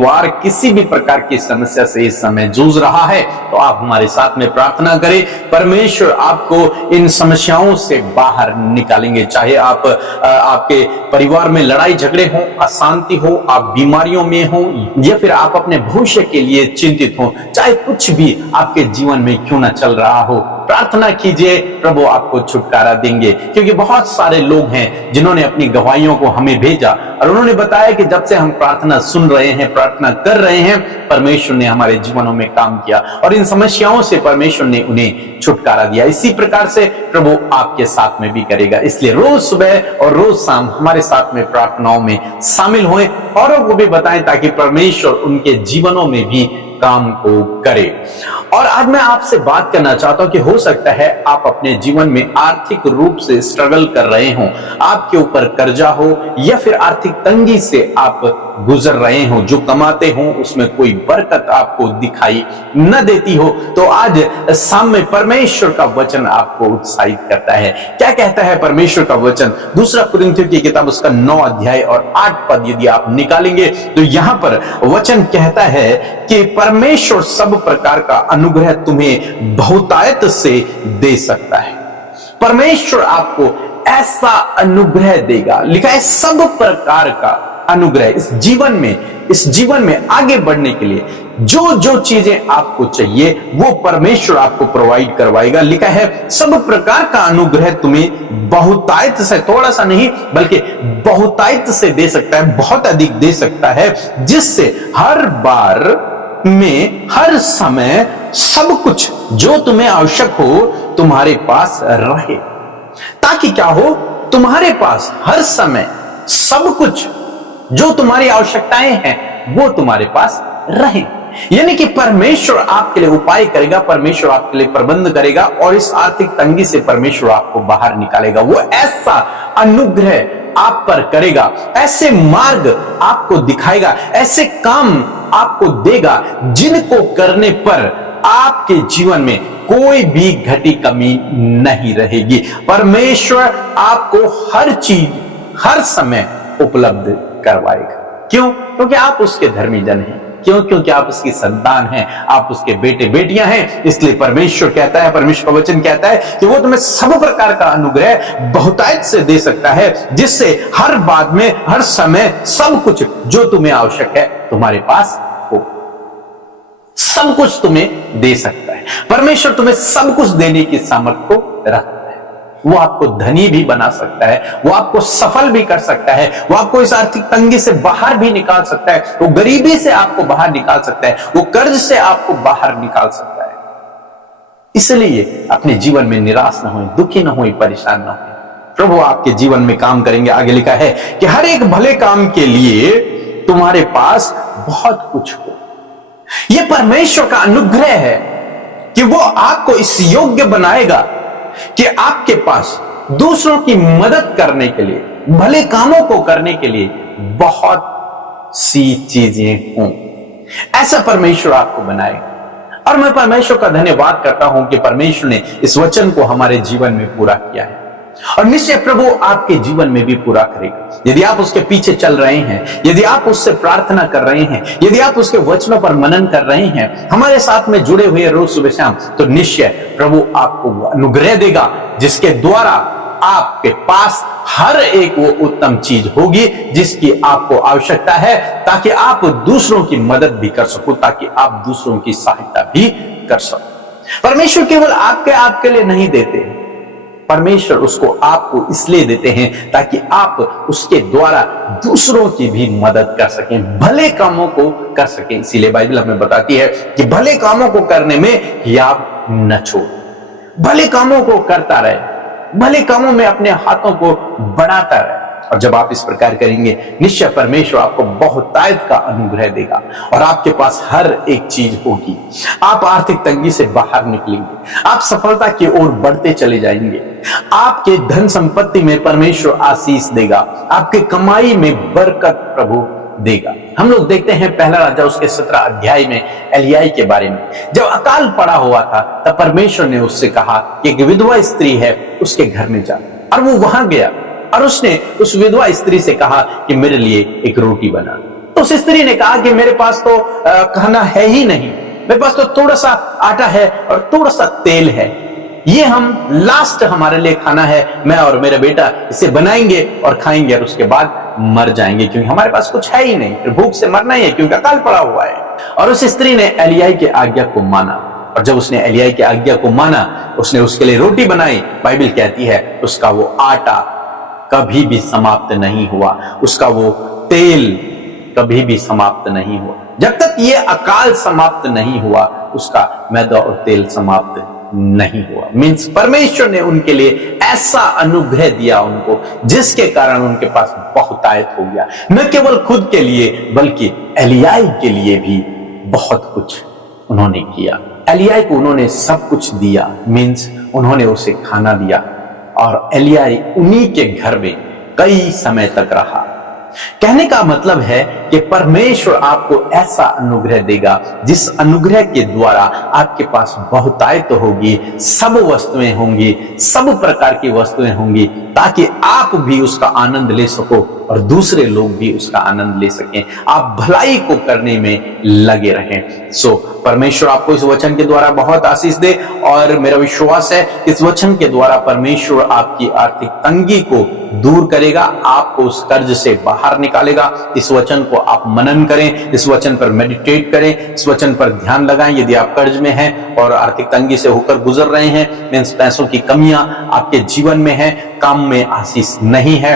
परिवार किसी भी प्रकार की समस्या से इस समय जूझ रहा है तो आप हमारे साथ में प्रार्थना करें। परमेश्वर आपको इन समस्याओं से बाहर निकालेंगे। चाहे आप आपके परिवार में लड़ाई झगड़े हो, अशांति हो, आप बीमारियों में हो, या फिर आप अपने भविष्य के लिए चिंतित हो, चाहे कुछ भी आपके जीवन में क्यों ना चल रहा हो, प्रार्थना कीजिए, प्रभु आपको छुटकारा देंगे। क्योंकि बहुत सारे लोग हैं जिन्होंने अपनी गवाहियों को हमें भेजा और उन्होंने बताया कि जब से हम प्रार्थना सुन रहे हैं, प्रार्थना कर रहे हैं, परमेश्वर ने हमारे जीवनों में काम किया और इन समस्याओं से परमेश्वर ने उन्हें छुटकारा दिया। इसी प्रकार से प्रभु आपके साथ में भी करेगा। इसलिए रोज सुबह और रोज शाम हमारे साथ में प्रार्थनाओं में शामिल हों, औरों को भी बताएं ताकि परमेश्वर उनके जीवनों में भी काम को करे। और आज मैं आपसे बात करना चाहता हूं कि हो सकता है आप अपने जीवन में आर्थिक रूप से स्ट्रगल कर रहे हो, आपके ऊपर कर्जा हो या फिर आर्थिक तंगी से आप गुजर रहे हो, जो कमाते हो उसमें कोई बरकत आपको दिखाई न देती हो, तो आज शाम में परमेश्वर का वचन आपको उत्साहित करता है। क्या कहता है परमेश्वर का वचन? दूसरा कुरिन्थियों की किताब उसका 9 अध्याय और 8 पद यदि आप निकालेंगे तो यहां पर वचन कहता है कि परमेश्वर सब प्रकार का अनुग्रह तुम्हें बहुतायत से दे सकता है। परमेश्वर आपको ऐसा अनुग्रह देगा, लिखा है सब प्रकार का अनुग्रह। इस जीवन में आगे बढ़ने के लिए जो जो चीजें आपको चाहिए वो परमेश्वर आपको प्रोवाइड करवाएगा। लिखा है सब प्रकार का अनुग्रह तुम्हें बहुतायत से, थोड़ा सा नहीं बल्कि बहुतायत से दे सकता है, बहुत अधिक दे सकता है, जिससे हर बार में हर समय सब कुछ जो तुम्हें आवश्यक हो तुम्हारे पास रहे। ताकि क्या हो, तुम्हारे पास हर समय सब कुछ जो तुम्हारी आवश्यकताएं हैं वो तुम्हारे पास रहे। यानी कि परमेश्वर आपके लिए उपाय करेगा, परमेश्वर आपके लिए प्रबंध करेगा और इस आर्थिक तंगी से परमेश्वर आपको बाहर निकालेगा। वो ऐसा अनुग्रह आप पर करेगा, ऐसे मार्ग आपको दिखाएगा, ऐसे काम आपको देगा जिनको करने पर आपके जीवन में कोई भी घटी कमी नहीं रहेगी। परमेश्वर आपको हर चीज हर समय उपलब्ध करवाएगा। क्यों? क्योंकि आप उसके धर्मी जन हैं। क्यों? क्योंकि आप उसकी संतान हैं, आप उसके बेटे बेटियां हैं। इसलिए परमेश्वर कहता है, परमेश्वर का वचन कहता है कि वो तुम्हें सब प्रकार का अनुग्रह बहुतायत से दे सकता है, जिससे हर बात में हर समय सब कुछ जो तुम्हें आवश्यक है तुम्हारे पास हो। सब कुछ तुम्हें दे सकता है। परमेश्वर तुम्हें सब कुछ देने की सामर्थ्य को रखता है। वो आपको धनी भी बना सकता है, वो आपको सफल भी कर सकता है, वो आपको इस आर्थिक तंगी से बाहर भी निकाल सकता है, वो गरीबी से आपको बाहर निकाल सकता है, वो कर्ज से आपको बाहर निकाल सकता है। इसलिए अपने जीवन में निराश न हो, दुखी न हो, परेशान न हो। प्रभु आपके जीवन में काम करेंगे। आगे लिखा है कि हर एक भले काम के लिए तुम्हारे पास बहुत कुछ हो। यह परमेश्वर का अनुग्रह है कि वो आपको इस योग्य बनाएगा कि आपके पास दूसरों की मदद करने के लिए, भले कामों को करने के लिए बहुत सी चीजें हों। ऐसा परमेश्वर आपको बनाएगा। और मैं परमेश्वर का धन्यवाद करता हूं कि परमेश्वर ने इस वचन को हमारे जीवन में पूरा किया है और निश्चय प्रभु आपके जीवन में भी पूरा करेगा। यदि आप उसके पीछे चल रहे हैं, यदि आप उससे प्रार्थना कर रहे हैं, यदि आप उसके वचनों पर मनन कर रहे हैं, हमारे साथ में जुड़े हुए रोज सुबह शाम, तो निश्चय प्रभु आपको अनुग्रह देगा जिसके द्वारा आपके पास हर एक वो उत्तम चीज होगी जिसकी आपको आवश्यकता है, ताकि आप दूसरों की मदद भी कर सको, ताकि आप दूसरों की सहायता भी कर सको। परमेश्वर केवल आपके लिए नहीं देते, परमेश्वर उसको आपको इसलिए देते हैं ताकि आप उसके द्वारा दूसरों की भी मदद कर सकें, भले कामों को कर सकें। इसीलिए बाइबल हमें बताती है कि भले कामों को करने में याद न छोड़, भले कामों को करता रहे, भले कामों में अपने हाथों को बढ़ाता रहे। और जब आप इस प्रकार करेंगे, निश्चय परमेश्वर आपको बहुतायत का अनुग्रह देगा और आपके पास हर एक चीज होगी। आप आर्थिक तंगी से बाहर निकलेंगे, आप सफलता की ओर बढ़ते चले जाएंगे, आपके धन संपत्ति में परमेश्वर आशीष देगा, आपके कमाई में बरकत प्रभु देगा। हम लोग देखते हैं पहला राजा उसके 17 अध्याय में एलियाह के बारे में। जब अकाल पड़ा हुआ था तब परमेश्वर ने उससे कहा कि एक विधवा स्त्री है, उसके घर में जा। और वो वहां गया और उसने उस विधवा स्त्री से कहा कि मेरे लिए एक रोटी बना। तो उस स्त्री ने कहा कि मेरे पास तो खाना है ही नहीं, मेरे पास तो थोड़ा सा आटा है और थोड़ा सा तेल है, ये हम लास्ट हमारे लिए खाना है, मैं और मेरा बेटा इसे बनाएंगे और खाएंगे और उसके बाद मर जाएंगे, क्योंकि हमारे पास कुछ है ही नहीं, फिर भूख से मरना ही है क्योंकि अकाल पड़ा हुआ है। और उस स्त्री ने एलिय्याह की आज्ञा को माना, और जब उसने एलिय्याह की आज्ञा को माना, उसने उसके लिए रोटी बनाई। बाइबल कहती है उसका वो आटा कभी भी समाप्त नहीं हुआ, उसका वो तेल कभी भी समाप्त नहीं हुआ। जब तक ये अकाल समाप्त नहीं हुआ, उसका मैदा और तेल समाप्त नहीं हुआ। मीन्स परमेश्वर ने उनके लिए ऐसा अनुग्रह दिया उनको, जिसके कारण उनके पास बहुतायत हो गया। न केवल खुद के लिए बल्कि एलिय्याह के लिए भी बहुत कुछ उन्होंने किया। एलिय्याह को उन्होंने सब कुछ दिया, मीन्स उन्होंने उसे खाना दिया, और एलिय्याह उन्हीं के घर में कई समय तक रहा। कहने का मतलब है कि परमेश्वर आपको ऐसा अनुग्रह देगा जिस अनुग्रह के द्वारा आपके पास बहुतायत होगी, सब वस्तुएं होंगी, सब प्रकार की वस्तुएं होंगी, ताकि आप भी उसका आनंद ले सको और दूसरे लोग भी उसका आनंद ले सकें। आप भलाई को करने में लगे रहें। सो परमेश्वर आपको इस वचन के द्वारा बहुत आशीष दे, और मेरा विश्वास है इस वचन के द्वारा परमेश्वर आपकी आर्थिक तंगी को दूर करेगा, आपको उस कर्ज से बाहर निकालेगा। इस वचन को आप मनन करें, इस वचन पर मेडिटेट करें, इस वचन पर ध्यान लगाएं। यदि आप कर्ज में हैं और आर्थिक तंगी से होकर गुजर रहे हैं, मीन्स पैसों की कमियां आपके जीवन में है, काम में आशीष नहीं है,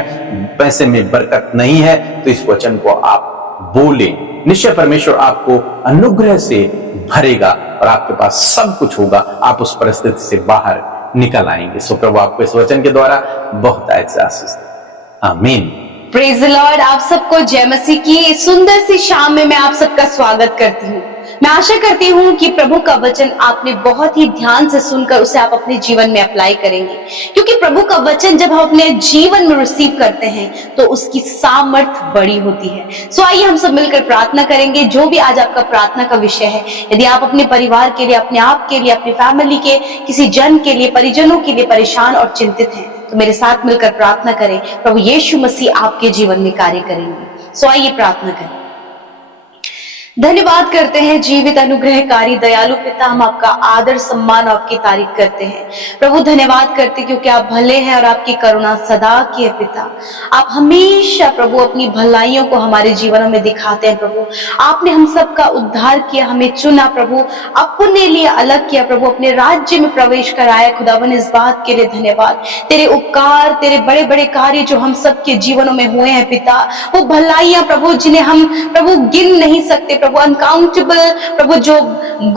पैसे में बरकत नहीं है, तो इस वचन को आप बोलें। निश्चय परमेश्वर आपको अनुग्रह से भरेगा और आपके पास सब कुछ होगा, आप उस परिस्थिति से बाहर निकल आएंगे। सो प्रभु आपको इस वचन के द्वारा बहुत आशीष दे। आमीन। Praise the Lord. आप सबको जय मसीह की सुंदर सी शाम में मैं आप सबका स्वागत करती हूँ। मैं आशा करती हूँ कि प्रभु का वचन आपने बहुत ही ध्यान से सुनकर उसे आप अपने जीवन में अप्लाई करेंगे, क्योंकि प्रभु का वचन जब हम अपने जीवन में रिसीव करते हैं तो उसकी सामर्थ्य बड़ी होती है। सो आइए हम सब मिलकर प्रार्थना करेंगे। जो भी आज आपका प्रार्थना का विषय है, यदि आप अपने परिवार के लिए, अपने आप के लिए, अपनी फैमिली के किसी जन के लिए, परिजनों के लिए परेशान और चिंतित हैं, तो मेरे साथ मिलकर प्रार्थना करें। प्रभु यीशु मसीह आपके जीवन में कार्य करेंगे। सो आइए प्रार्थना करें। धन्यवाद करते हैं जीवित अनुग्रहकारी दयालु पिता, हम आपका आदर सम्मान और आपकी तारीफ करते हैं प्रभु। धन्यवाद करते क्योंकि आप भले हैं और आपकी करुणा सदा की है पिता। आप हमेशा प्रभु अपनी भलाइयों को हमारे जीवनों में दिखाते हैं प्रभु। आपने हम सबका उद्धार किया, हमें चुना प्रभु, अपने लिए अलग किया प्रभु, अपने राज्य में प्रवेश कराया खुदावन। इस बात के लिए धन्यवाद। तेरे उपकार, तेरे बड़े बड़े कार्य जो हम सबके जीवनों में हुए हैं पिता, वो भलाइयां प्रभु जिन्हें हम प्रभु गिन नहीं सकते प्रभु, अनकाउंटेबल प्रभु, जो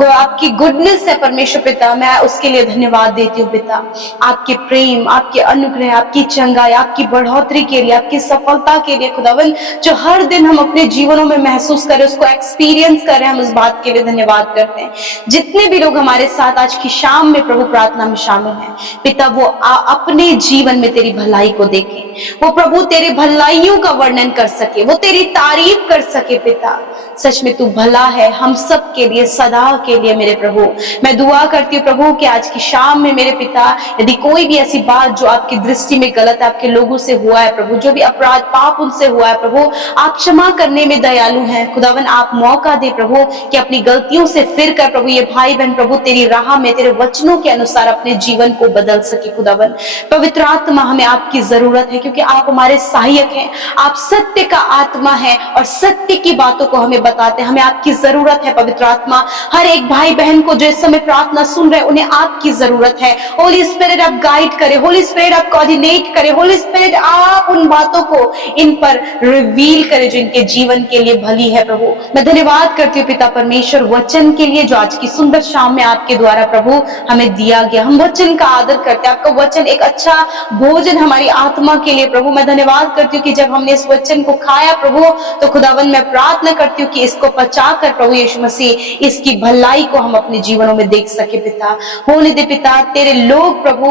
आपकी गुडनेस है परमेश्वर पिता, मैं उसके लिए धन्यवाद देती हूँ पिता। आपके प्रेम, आपके अनुग्रह, आपकी चंगाई, आपकी बढ़ोतरी के लिए, आपकी सफलता के लिए खुदावन, जो हर दिन हम अपने जीवनों में महसूस करें, उसको एक्सपीरियंस करें, हम उस बात के लिए धन्यवाद करते हैं। जितने भी लोग हमारे साथ आज की शाम में प्रभु प्रार्थना में शामिल हैं पिता, वो अपने जीवन में तेरी भलाई को देखें, वो प्रभु तेरे भलाइयों का वर्णन कर सके, वो तेरी तारीफ कर सके पिता। सच में तू भला है हम सब के लिए, सदा के लिए मेरे प्रभु। मैं दुआ करती हूँ प्रभु कि आज की शाम में मेरे पिता, यदि कोई भी ऐसी बात जो आपकी दृष्टि में गलत है, आपके लोगों से हुआ है प्रभु, जो भी अपराध पाप उनसे हुआ है प्रभु, आप क्षमा करने में दयालु हैं खुदावन। आप मौका दे प्रभु कि अपनी गलतियों से फिर कर प्रभु ये भाई बहन प्रभु तेरी राह में, तेरे वचनों के अनुसार अपने जीवन को बदल सके खुदावन। पवित्र आत्मा, हमें आपकी जरूरत है क्योंकि आप हमारे सहायक हैं, आप सत्य का आत्मा है और सत्य की बातों को हमें बताते हैं। हमें आपकी जरूरत है पवित्र आत्मा। हर एक भाई बहन को जो इस समय प्रार्थना सुन रहे, उन्हें आपकी जरूरत है। होली स्पिरिट आप गाइड करें, होली स्पिरिट आप कोऑर्डिनेट करें, होली स्पिरिट आप उन बातों को इन पर रिवील करें जो इनके जीवन के लिए भली है प्रभु। मैं धन्यवाद करती हूँ पिता परमेश्वर वचन के लिए जो आज की सुंदर शाम में आपके द्वारा प्रभु हमें दिया गया। हम वचन का आदर करते हैं, आपका वचन एक अच्छा भोजन हमारी आत्मा के लिए प्रभु। मैं धन्यवाद करती हूँ कि जब हमने इस वचन को खाया प्रभु, तो खुदावन मैं प्रार्थना करती हूँ कि कि इसको पचा कर प्रभु यीशु मसीह इसकी भलाई को हम अपने जीवनों में देख सके पिता। होने दे पिता, तेरे लोग प्रभु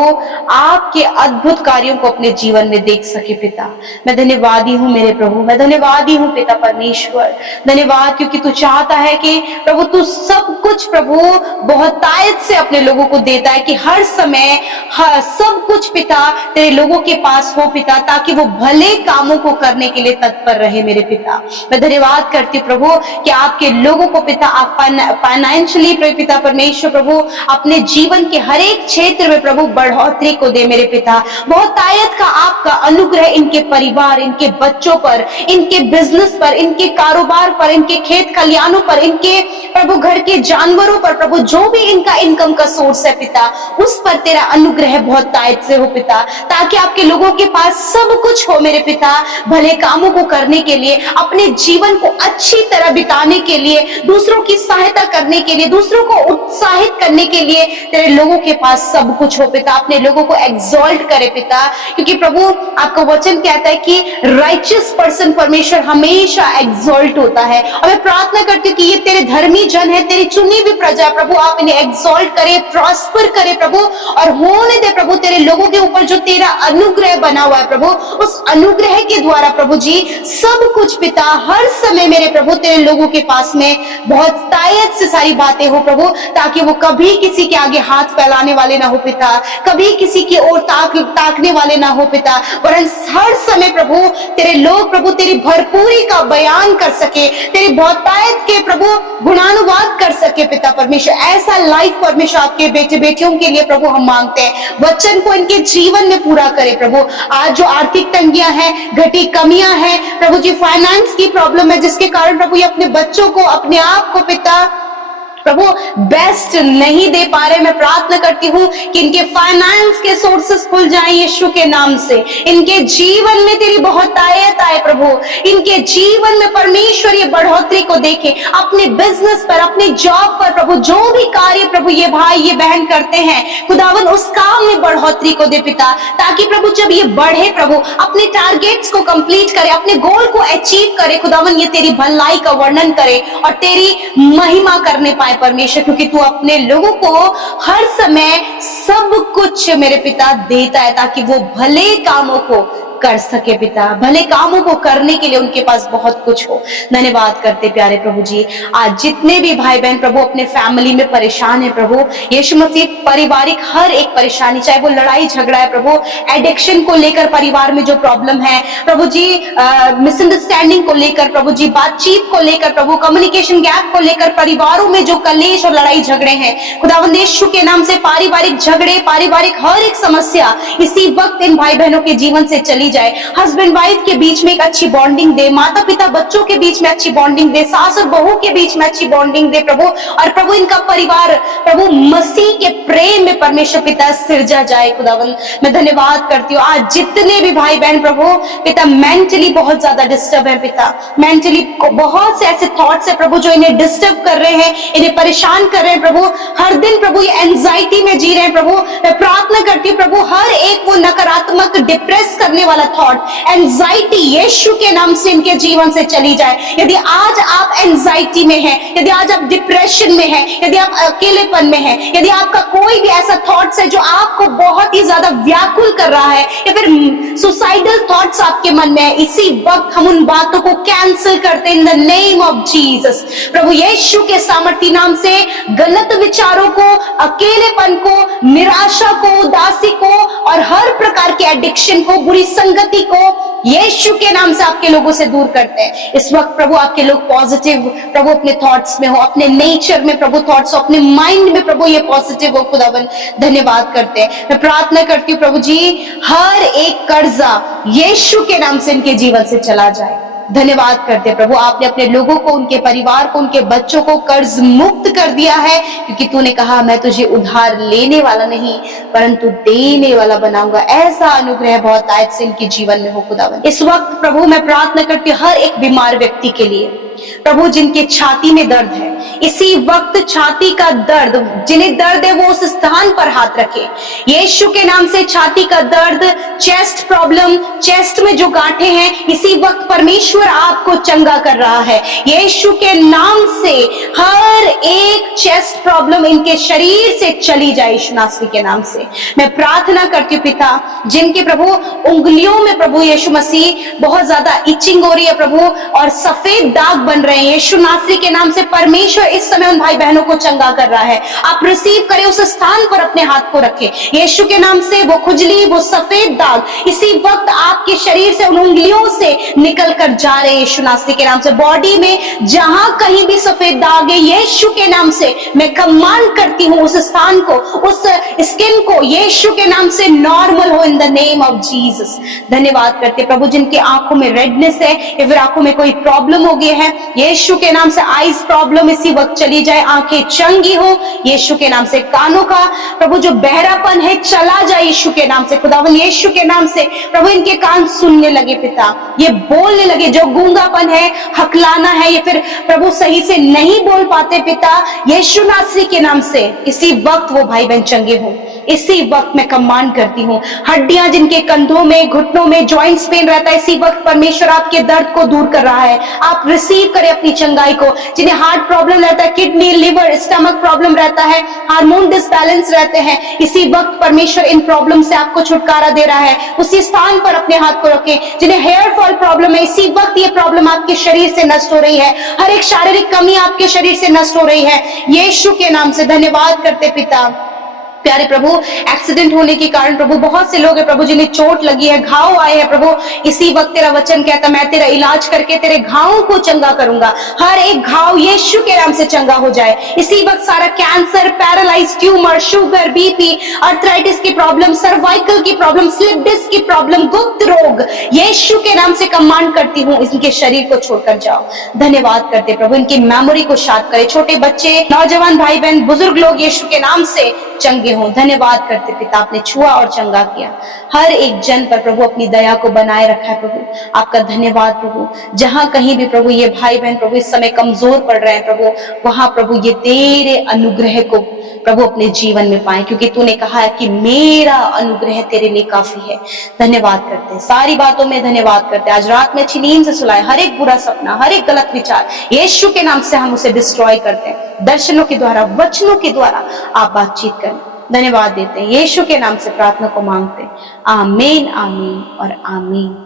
आपके अद्भुत कार्यों को अपने जीवन में देख सके पिता। मैं धन्यवादी हूँ मेरे प्रभु, मैं धन्यवादी हूँ पिता परमेश्वर। धन्यवाद क्योंकि तू चाहता है कि प्रभु तू सब कुछ प्रभु बहुतायत से अपने लोगों को देता है, कि हर समय सब कुछ पिता तेरे लोगों के पास हो पिता, ताकि वो भले कामों को करने के लिए तत्पर रहे मेरे पिता। मैं धन्यवाद करती हूँ प्रभु कि आपके लोगों को पिता आप फाइनेंशियली पिता परमेश्वर प्रभु अपने जीवन के हर एक क्षेत्र में प्रभु बढ़ोतरी को दे मेरे पिता। बहुतायत का आपका अनुग्रह इनके परिवार, इनके बच्चों पर, इनके बिजनेस पर, इनके कारोबार पर, इनके खेत खलियानों पर, इनके प्रभु घर के जानवरों पर प्रभु, जो भी इनका इनकम का सोर्स है पिता, उस पर तेरा अनुग्रह बहुतायत से हो पिता, ताकि आपके लोगों के पास सब कुछ हो मेरे पिता, भले कामों को करने के लिए, अपने जीवन को अच्छी तरह बिताने के लिए, दूसरों की सहायता करने के लिए, दूसरों को उत्साहित करने के लिए तेरे लोगों के पास सब कुछ हो पिता। अपने लोगों को एक्सॉल्ट करे पिता, क्योंकि प्रभु आपका वचन कहता है कि राइचियस पर्सन परमेश्वर हमेशा एक्सॉल्ट होता है। और मैं प्रार्थना करती हूँ कि ये तेरे धर्मी जन है, तेरी चुनी हुई प्रजा प्रभु, आप इन्हें एक्सॉल्ट करे, प्रॉस्पर करे प्रभु, और होने दे प्रभु तेरे लोगों के ऊपर जो तेरा अनुग्रह बना हुआ है प्रभु, उस अनुग्रह के द्वारा प्रभु जी सब कुछ पिता हर समय मेरे प्रभु तेरे लोगों के पास में बहुत तायत से सारी बातें हो प्रभु, ताकि वो कभी किसी के आगे हाथ फैलाने वाले ना हो पिता, कभी किसी की ओर ताकने वाले ना हो पिता, वरन हर समय प्रभु तेरे लोग प्रभु तेरी भरपूरी का बयान कर सके, तेरी बहुतायत के प्रभु गुणानुवाद कर सके पिता परमेश्वर। ऐसा लाइफ परमेश्वर आपके बेटे बेटियों के लिए प्रभु हम मांगते हैं, वचन को इनके जीवन में पूरा करे प्रभु। आज जो आर्थिक तंगियां हैं, घटी कमियां हैं प्रभु जी, फाइनेंस की प्रॉब्लम है, जिसके कारण प्रभु ये अपने बच्चों को, अपने आप को पिता प्रभु बेस्ट नहीं दे पा रहे, मैं प्रार्थना करती हूँ कि इनके फाइनेंस के सोर्सेस खुल जाएं यीशु के नाम से, इनके जीवन में तेरी बहुतायत आए प्रभु, इनके जीवन में परमेश्वर ये बढ़ोतरी को देखे, अपने बिजनेस पर, अपने जॉब पर प्रभु, जो भी कार्य प्रभु ये भाई ये बहन करते हैं खुदावन, उस काम में बढ़ोतरी को दे पिता, ताकि प्रभु जब ये बढ़े प्रभु अपने टारगेट्स को कंप्लीट करे, अपने गोल को अचीव करे खुदावन, ये तेरी भलाई का वर्णन करे और तेरी महिमा करने पाए परमेश्वर, क्योंकि तू अपने लोगों को हर समय सब कुछ मेरे पिता देता है, ताकि वो भले कामों को कर सके पिता, भले कामों को करने के लिए उनके पास बहुत कुछ हो। धन्यवाद करते प्यारे प्रभु जी, आज जितने भी भाई बहन प्रभु अपने फैमिली में परेशान है प्रभु यीशु मसीह, पारिवारिक हर एक परेशानी, चाहे वो लड़ाई झगड़ा है प्रभु, एडिक्शन को लेकर परिवार में जो प्रॉब्लम है प्रभु जी, मिसअंडरस्टैंडिंग को लेकर प्रभु जी, बातचीत को लेकर प्रभु, कम्युनिकेशन गैप को लेकर परिवारों में जो कलेश और लड़ाई झगड़े हैं खुदावंद यीशु के नाम से, पारिवारिक झगड़े, पारिवारिक हर एक समस्या इसी वक्त इन भाई बहनों के जीवन से चली जाए। हस्बैंड वाइफ के बीच में एक अच्छी बॉन्डिंग दे, माता पिता बच्चों के बीच में अच्छी बॉन्डिंग दे, सास और बहू के बीच में अच्छी बॉन्डिंग दे प्रभु, और प्रभु इनका परिवार प्रभु मसीह के प्रेम में परमेश्वर पिता सिरजा जाए खुदावंद। मैं धन्यवाद करती हूँ आज जितने भी भाई बहन प्रभु पिता मेंटली बहुत ज्यादा डिस्टर्ब है पिता, मेंटली बहुत से ऐसे थॉट्स है प्रभु जो इन्हें डिस्टर्ब कर रहे हैं, इन्हें परेशान कर रहे हैं प्रभु, हर दिन प्रभु ये एंजाइटी में जी रहे हैं प्रभु। मैं प्रार्थना करती हूँ प्रभु हर एक वो नकारात्मक डिप्रेस करने वाला थॉट, एंजाइटी यीशु के नाम से इनके जीवन से चली जाए। यदि आज आप एंजाइटी में हैं, यदि आज आप डिप्रेशन में हैं, यदि आप अकेलेपन में हैं, यदि आपका कोई भी ऐसा थॉट्स है जो आपको बहुत ही ज्यादा व्याकुल कर रहा है, या फिर सुसाइडल थॉट्स आपके मन में है, इसी वक्त हम उन बातों को कैंसिल करते हैं in the name of Jesus. प्रभु यीशु के सामर्थी नाम से गलत विचारों को, अकेलेपन को, निराशा को, उदासी को और हर प्रकार के एडिक्शन को, बुरी संगति को यीशु के नाम से आपके लोगों से दूर करते हैं। इस वक्त प्रभु आपके लोग पॉजिटिव प्रभु अपने थॉट्स में हो, अपने नेचर में प्रभु थॉट्स हो, अपने माइंड में प्रभु ये पॉजिटिव हो खुदावन। धन्यवाद करते हैं। मैं प्रार्थना करती हूँ प्रभु जी हर एक कर्जा यीशु के नाम से इनके जीवन से चला जाए। धन्यवाद करते हैं प्रभु, आपने अपने लोगों को, उनके परिवार को, उनके बच्चों को कर्ज मुक्त कर दिया है, क्योंकि तूने कहा मैं तुझे उधार लेने वाला नहीं परंतु देने वाला बनाऊंगा। ऐसा अनुग्रह बहुत आयत से इनके जीवन में हो खुदावन। इस वक्त प्रभु मैं प्रार्थना करती हूँ हर एक बीमार व्यक्ति के लिए प्रभु, जिनके छाती में दर्द है, इसी वक्त छाती का दर्द, जिन्हें दर्द है वो उस स्थान पर हाथ रखे। यीशु के नाम से छाती का दर्द, चेस्ट प्रॉब्लम, चेस्ट में जो गांठें हैं, इसी वक्त परमेश्वर आपको चंगा कर रहा है। यीशु के नाम से हर एक चेस्ट प्रॉब्लम इनके शरीर से चली जाए यीशु नासरी के नाम से। मैं प्रार्थना करती हूँ पिता, जिनके प्रभु उंगलियों में प्रभु यीशु मसीह बहुत ज्यादा इचिंग हो रही है प्रभु, और सफेद दाग बन रहे हैं, यीशु नासरी के नाम से परमेश्वर इस समय उन भाई बहनों को चंगा कर रहा है। आप रिसीव करें, उस स्थान पर अपने हाथ को रखें यीशु के नाम से। वो खुजली, वो सफेद दाग इसी वक्त आपके शरीर से, उन उंगलियों से निकल कर जा रहे हैं यीशु नासरी के नाम से। बॉडी में जहां कहीं भी सफेद दाग है, यीशु के नाम से मैं कमांड करती हूं उस स्थान को, उस स्किन को यीशु के नाम से नॉर्मल हो इन द नेम ऑफ जीसस। धन्यवाद करते प्रभु, जिनके आंखों में रेडनेस है या फिर आंखों में कोई प्रॉब्लम हो गई है, यीशु के नाम से आईज प्रॉब्लम इसी वक्त चली जाए, आंखें चंगी हो यीशु के नाम से। कानों का प्रभु जो बहरापन है चला जाए यीशु के नाम से। खुदावन यीशु के नाम से प्रभु इनके कान सुनने लगे पिता, ये बोलने लगे। जो गूंगापन है, हकलाना है, या फिर प्रभु सही से नहीं बोल पाते पिता, यीशु नासरी के नाम से इसी वक्त वो भाई बहन चंगे हो। इसी वक्त मैं कमांड करती हूँ, हड्डियां जिनके कंधों में, घुटनों में जॉइंट्स पेन रहता है, इसी वक्त परमेश्वर आपके दर्द को दूर कर रहा है। आप रिसीव करें अपनी चंगाई को। जिन्हें हार्ट प्रॉब्लम रहता है, किडनी, लिवर, स्टमक प्रॉब्लम रहता है, हार्मोन डिसबैलेंस रहते हैं, इसी वक्त परमेश्वर इन प्रॉब्लम से आपको छुटकारा दे रहा है। उसी स्थान पर अपने हाथ को रखें। जिन्हें हेयर फॉल प्रॉब्लम है, इसी वक्त ये प्रॉब्लम आपके शरीर से नष्ट हो रही है। हर एक शारीरिक कमी आपके शरीर से नष्ट हो रही है यीशु के नाम से। धन्यवाद करते पिता। प्यारे प्रभु, एक्सीडेंट होने के कारण प्रभु बहुत से लोग हैं प्रभु जिन्हें चोट लगी है, घाव आए हैं प्रभु, इसी वक्त तेरा वचन कहता मैं तेरा इलाज करके तेरे घावों को चंगा करूंगा। हर एक घाव यीशु के नाम से चंगा हो जाए इसी वक्त। सारा cancer, paralyse, tumour, sugar, BP, arthritis की प्रॉब्लम, सर्वाइकल की प्रॉब्लम, स्लिप डिस्क की प्रॉब्लम, गुप्त रोग, यीशु के नाम से कमांड करती हूँ इनके शरीर को छोड़कर जाओ। धन्यवाद करते प्रभु, इनकी मेमोरी को शार्प करे। छोटे बच्चे, नौजवान भाई बहन, बुजुर्ग लोग यीशु के नाम से चंगे हों। धन्यवाद करते पिता, आपने छुआ और चंगा किया। हर एक जन पर प्रभु अपनी दया को बनाए रखा है प्रभु, आपका धन्यवाद प्रभु। जहां कहीं भी प्रभु ये भाई बहन प्रभु इस समय कमजोर पड़ रहे हैं प्रभु, वहां प्रभु ये तेरे अनुग्रह को प्रभु अपने जीवन में पाए, क्योंकि तूने कहा है कि मेरा अनुग्रह तेरे लिए काफी है। धन्यवाद करते हैं, सारी बातों में धन्यवाद करते हैं। आज रात में अच्छी नींद से सुलाए, हर एक बुरा सपना, हर एक गलत विचार यीशु के नाम से हम उसे डिस्ट्रॉय करते हैं। दर्शनों के द्वारा, वचनों के द्वारा आप बातचीत करें। धन्यवाद देते हैं, यीशु के नाम से प्रार्थना को मांगते हैं। आमीन, आमीन और आमीन।